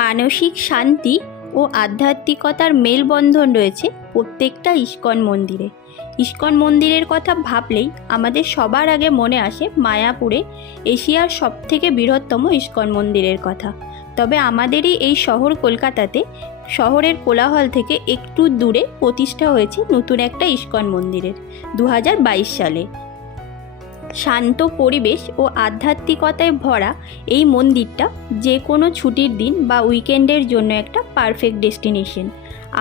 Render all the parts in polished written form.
মানসিক শান্তি ও আধ্যাত্মিকতার মেলবন্ধন রয়েছে প্রত্যেকটা ইস্কন মন্দিরে। ইস্কন মন্দিরের কথা ভাবলেই আমাদের সবার আগে মনে আসে মায়াপুরে এশিয়ার সবথেকে বৃহত্তম ইস্কন মন্দিরের কথা। তবে আমাদেরই এই শহর কলকাতাতে শহরের কোলাহল থেকে একটু দূরে প্রতিষ্ঠা হয়েছে নতুন একটা ইস্কন মন্দিরের 2022 সালে। শান্ত পরিবেশ ও আধ্যাত্মিকতায় ভরা এই মন্দিরটা যে কোনো ছুটির দিন বা উইকেন্ডের জন্য একটা পারফেক্ট ডেস্টিনেশন।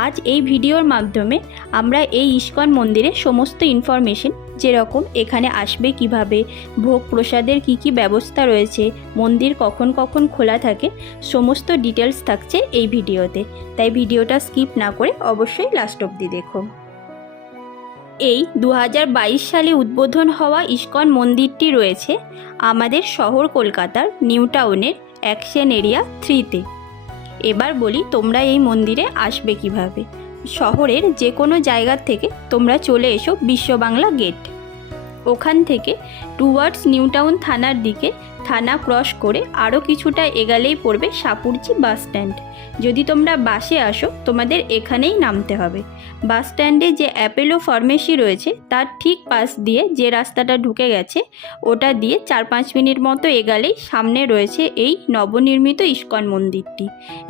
আজ এই ভিডিওর মাধ্যমে আমরা এই ইস্কন মন্দিরের সমস্ত ইনফরমেশন, যেরকম এখানে আসবে কিভাবে, ভোগ প্রসাদের কী ব্যবস্থা রয়েছে, মন্দির কখন কখন খোলা থাকে, সমস্ত ডিটেলস থাকছে এই ভিডিওতে। তাই ভিডিওটা স্কিপ না করে অবশ্যই লাস্ট অবধি দেখো। এই 2022 সালে উদ্বোধন হওয়া ইস্কন মন্দিরটি রয়েছে আমাদের শহর কলকাতার নিউ টাউনের অ্যাকশন এরিয়া 3-তে। এবার বলি তোমরা এই মন্দিরে আসবে কিভাবে। শহরের যে কোনো জায়গা থেকে তোমরা চলে এসো বিশ্ব বাংলা গেট। ওখান থেকে টুয়ার্ডস নিউ টাউন থানার দিকে থানা ক্রস করে আরও কিছুটা এগালেই পড়বে সাপুরজি বাস স্ট্যান্ড। যদি তোমরা বাসে আসো তোমাদের এখানেই নামতে হবে। বাস স্ট্যান্ডে যে অ্যাপেলো ফার্মেসি রয়েছে তার ঠিক পাশ দিয়ে যে রাস্তাটা ঢুকে গেছে ওটা দিয়ে 4-5 মিনিট মতো এগালেই সামনে রয়েছে এই নবনির্মিত ইস্কন মন্দিরটি।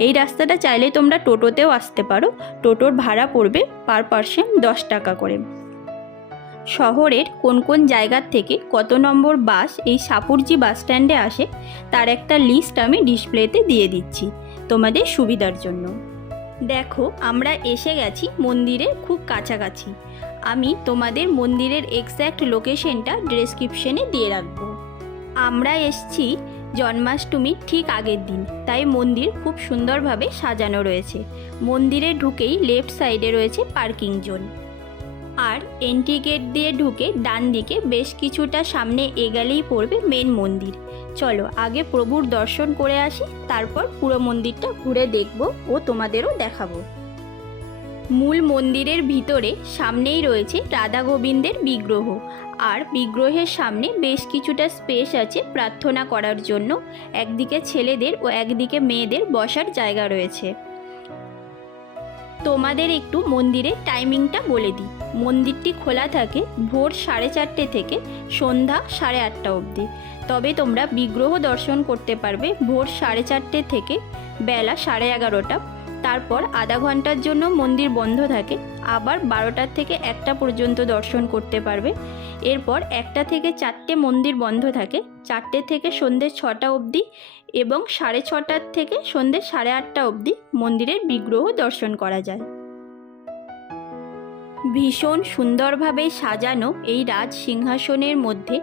এই রাস্তাটা চাইলে তোমরা টোটোতেও আসতে পারো। টোটোর ভাড়া পড়বে পার পার্সন 10 টাকা করে। শহরের কোন কোন জায়গার থেকে কত নম্বর বাস এই সাপুরজি বাস স্ট্যান্ডে আসে তার একটা লিস্ট আমি ডিসপ্লেতে দিয়ে দিচ্ছি তোমাদের সুবিধার জন্য। দেখো আমরা এসে গেছি মন্দিরের খুব কাছাকাছি। আমি তোমাদের মন্দিরের এক্স্যাক্ট লোকেশনটা ডেসক্রিপশনে দিয়ে রাখবো। আমরা এসছি জন্মাষ্টমীর ঠিক আগের দিন, তাই মন্দির খুব সুন্দরভাবে সাজানো রয়েছে। মন্দিরে ঢুকেই লেফট সাইডে রয়েছে পার্কিং জোন, আর এন্ট্রি গেট দিয়ে ঢুকে ডান দিকে বেশ কিছুটা সামনে এগোলেই পড়বে মেন মন্দির। চলো আগে প্রভুর দর্শন করে আসি, তারপর পুরো মন্দিরটা ঘুরে দেখব ও তোমাদেরও দেখাবো। মূল মন্দিরের ভিতরে সামনেই রয়েছে রাধা গোবিন্দের বিগ্রহ, আর বিগ্রহের সামনে বেশ কিছুটা স্পেস আছে প্রার্থনা করার জন্য। একদিকে ছেলেদের ও একদিকে মেয়েদের বসার জায়গা রয়েছে। তোমাদের একটু মন্দিরের টাইমিংটা বলে দিই। মন্দিরটি খোলা থাকে ভোর 4:30 থেকে সন্ধ্যা 8:30 অবধি। তবে তোমরা বিগ্রহ দর্শন করতে পারবে ভোর 4:30 থেকে বেলা 11:30। তারপর আধা ঘন্টার জন্য মন্দির বন্ধ থাকে, আবার 12টা থেকে 1টা পর্যন্ত দর্শন করতে পারবে। এরপর 1টা থেকে 4টে মন্দির বন্ধ থাকে, 4টে থেকে সন্ধ্যে 6টা অবধি, এবং 6:30 থেকে সন্ধ্যে 8:30 অবধি মন্দিরের বিগ্রহ দর্শন করা যায়। ভীষণ সুন্দরভাবে সাজানো এই রাজ সিংহাসনের মধ্যে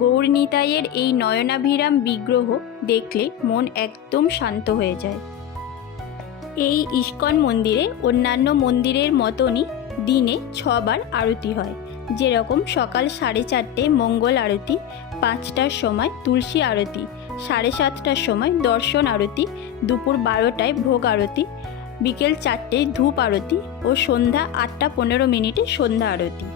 গৌরনিতাইয়ের এই নয়নাভিরাম বিগ্রহ দেখলে মন একদম শান্ত হয়ে যায়। এই ইস্কন মন্দিরে অন্যান্য মন্দিরের মতনই দিনে 6 বার আরতি হয়। যেরকম সকাল 4:30 মঙ্গল আরতি, 5টার সময় তুলসী আরতি, 7:30টার সময় দর্শন আরতি, দুপুর 12টায় ভোগ আরতি, বিকেল 4টে ধূপ আরতি ও সন্ধ্যা 8:15 সন্ধ্যা আরতি।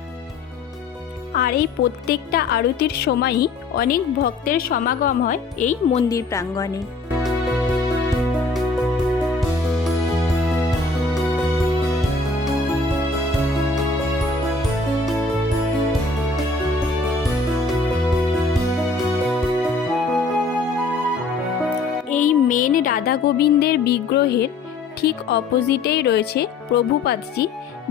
আর এই প্রত্যেকটা আরতির সময়ই অনেক ভক্তের সমাগম হয় এই মন্দির প্রাঙ্গণে। এই মেন রাধা গোবিন্দের বিগ্রহের ঠিক অপোজিটেই রয়েছে প্রভুপাদজি,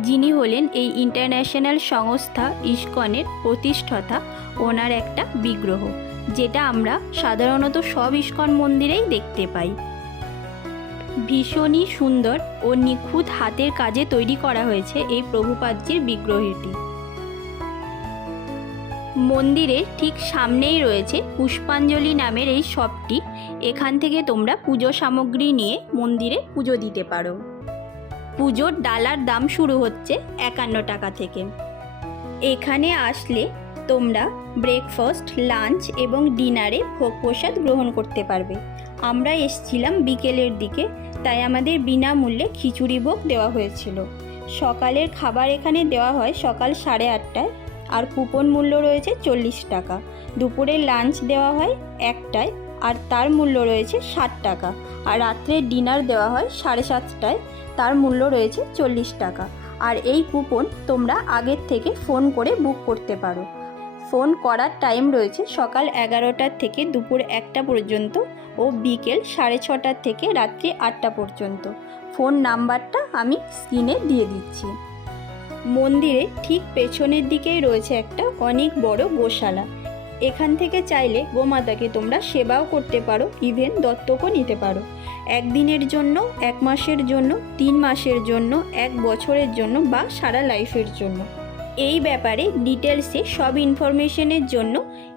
যিনি হলেন এই ইন্টারন্যাশনাল সংস্থা ইস্কনের প্রতিষ্ঠাতা। ওনার একটা বিগ্রহ, যেটা আমরা সাধারণত সব ইস্কন মন্দিরেই দেখতে পাই। ভীষণই সুন্দর ও নিখুঁত হাতের কাজে তৈরি করা হয়েছে এই প্রভুপাদজির বিগ্রহটি। মন্দিরের ঠিক সামনেই রয়েছে পুষ্পাঞ্জলি নামের এই শপটি। এখান থেকে তোমরা পুজো সামগ্রী নিয়ে মন্দিরে পুজো দিতে পারো। পুজোর ডালার দাম শুরু হচ্ছে 51 টাকা থেকে। এখানে আসলে তোমরা ব্রেকফাস্ট, লাঞ্চ এবং ডিনারে ভোগ প্রসাদ গ্রহণ করতে পারবে। আমরা এসেছিলাম বিকেলের দিকে, তাই আমাদের বিনামূল্যে খিচুড়ি ভোগ দেওয়া হয়েছিল। সকালের খাবার এখানে দেওয়া হয় সকাল 8:30টায়, আর কুপন মূল্য রয়েছে 40 টাকা। দুপুরের লাঞ্চ দেওয়া হয় 1টায়, আর তার মূল্য রয়েছে 60 টাকা। আর রাত্রে ডিনার দেওয়া হয় 7:30টায়, তার মূল্য রয়েছে 40 টাকা। আর এই কুপন তোমরা আগের থেকে ফোন করে বুক করতে পারো। ফোন করার টাইম রয়েছে সকাল 11টার থেকে দুপুর 1টা পর্যন্ত ও বিকেল 6:30টার থেকে রাত্রি 8টা পর্যন্ত। ফোন নাম্বারটা আমি স্ক্রিনে দিয়ে দিচ্ছি। মন্দিরে ঠিক পেছনের দিকেই রয়েছে একটা অনেক বড় গোশালা। এখান থেকে চাইলে গোমাতাকে তোমরা সেবাও করতে পারো, ইভেন দত্তকও নিতে পারো। 1 দিনের জন্য, 1 মাসের জন্য, 3 মাসের জন্য, 1 বছরের জন্য বা সারা লাইফের জন্য। এই ব্যাপারে ডিটেলসে সব ইনফরমেশনের জন্য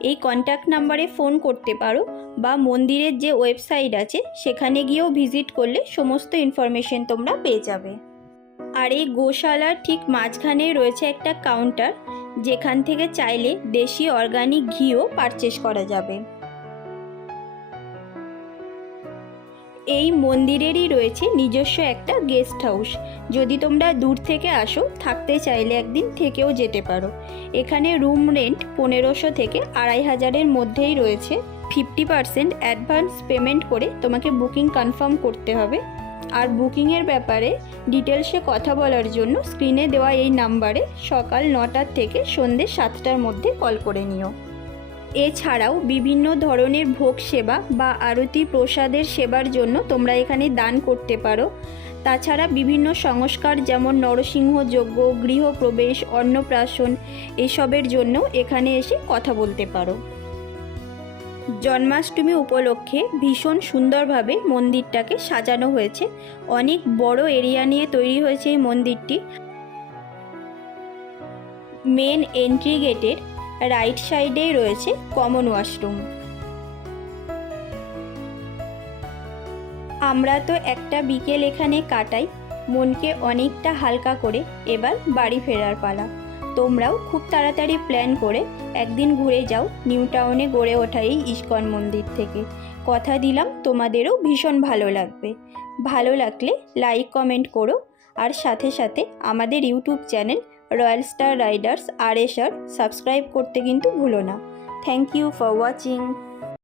এই কন্ট্যাক্ট নাম্বারে ফোন করতে পারো বা মন্দিরের যে ওয়েবসাইট আছে সেখানে গিয়েও ভিজিট করলে সমস্ত ইনফরমেশন তোমরা পেয়ে যাবে। আর এই গোশালার ঠিক মাঝখানেই রয়েছে একটা কাউন্টার, যেখান থেকে চাইলে দেশি অর্গানিক ঘিও পারচেস করা যাবে। এই মন্দিরেরই রয়েছে নিজস্ব একটা গেস্ট হাউস। যদি তোমরা দূর থেকে আসো, থাকতে চাইলে একদিন থেকেও যেতে পারো। এখানে রুম রেন্ট 1500 থেকে 2500-এর মধ্যেই রয়েছে। 50% অ্যাডভান্স পেমেন্ট করে তোমাকে বুকিং কনফার্ম করতে হবে। আর বুকিংয়ের ব্যাপারে ডিটেলসে কথা বলার জন্য স্ক্রিনে দেওয়া এই নাম্বারে সকাল 9টার থেকে সন্ধ্যে 7টার মধ্যে কল করে নিও। এছাড়াও বিভিন্ন ধরনের ভোগ সেবা বা আরতি প্রসাদের সেবার জন্য তোমরা এখানে দান করতে পারো। তাছাড়া বিভিন্ন সংস্কার যেমন নরসিংহ যজ্ঞ, গৃহপ্রবেশ, অন্নপ্রাশন এসবের জন্য এখানে এসে কথা বলতে পারো। জন্মাষ্টমী উপলক্ষে ভীষণ সুন্দরভাবে মন্দিরটাকে সাজানো হয়েছে। অনেক বড় এরিয়া নিয়ে তৈরি হয়েছে এই মন্দিরটি। মেন এন্ট্রি গেটের রাইট সাইডেই রয়েছে কমন ওয়াশরুম। আমরা তো একটা বিকেল এখানে কাটাই, মনকে অনেকটা হালকা করে এবার বাড়ি ফেরার পালা। তোমরাও খুব তাড়াতাড়ি প্ল্যান করে একদিন ঘুরে যাও নিউ টাউনে গড়ে ওঠা এই ইস্কন মন্দির থেকে। কথা দিলাম তোমাদেরও ভীষণ ভালো লাগবে। ভালো লাগলে লাইক কমেন্ট করো, আর সাথে সাথে আমাদের YouTube channel royal star riders RSR subscribe করতে কিন্তু ভুলো না। Thank you for watching.